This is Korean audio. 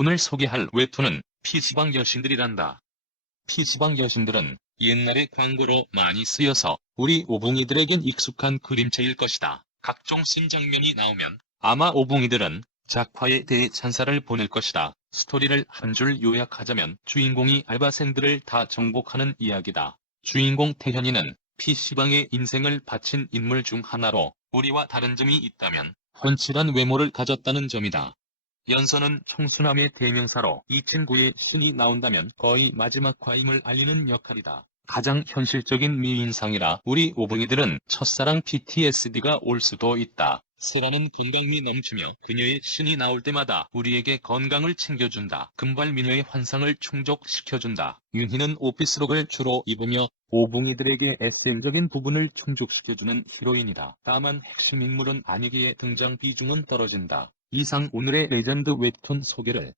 오늘 소개할 웹툰은 PC방 여신들이란다. PC방 여신들은 옛날에 광고로 많이 쓰여서 우리 오붕이들에겐 익숙한 그림체일 것이다. 각종 씬 장면이 나오면 아마 오붕이들은 작화에 대해 찬사를 보낼 것이다. 스토리를 한 줄 요약하자면 주인공이 알바생들을 다 정복하는 이야기다. 주인공 태현이는 PC방의 인생을 바친 인물 중 하나로 우리와 다른 점이 있다면 훤칠한 외모를 가졌다는 점이다. 연서는 청순함의 대명사로 이 친구의 신이 나온다면 거의 마지막 과임을 알리는 역할이다. 가장 현실적인 미인상이라 우리 오붕이들은 첫사랑 PTSD가 올 수도 있다. 세라는 건강미 넘치며 그녀의 신이 나올 때마다 우리에게 건강을 챙겨준다. 금발 미녀의 환상을 충족시켜준다. 윤희는 오피스룩을 주로 입으며 오붕이들에게 SM적인 부분을 충족시켜주는 히로인이다. 다만 핵심 인물은 아니기에 등장 비중은 떨어진다. 이상 오늘의 레전드 웹툰 소개를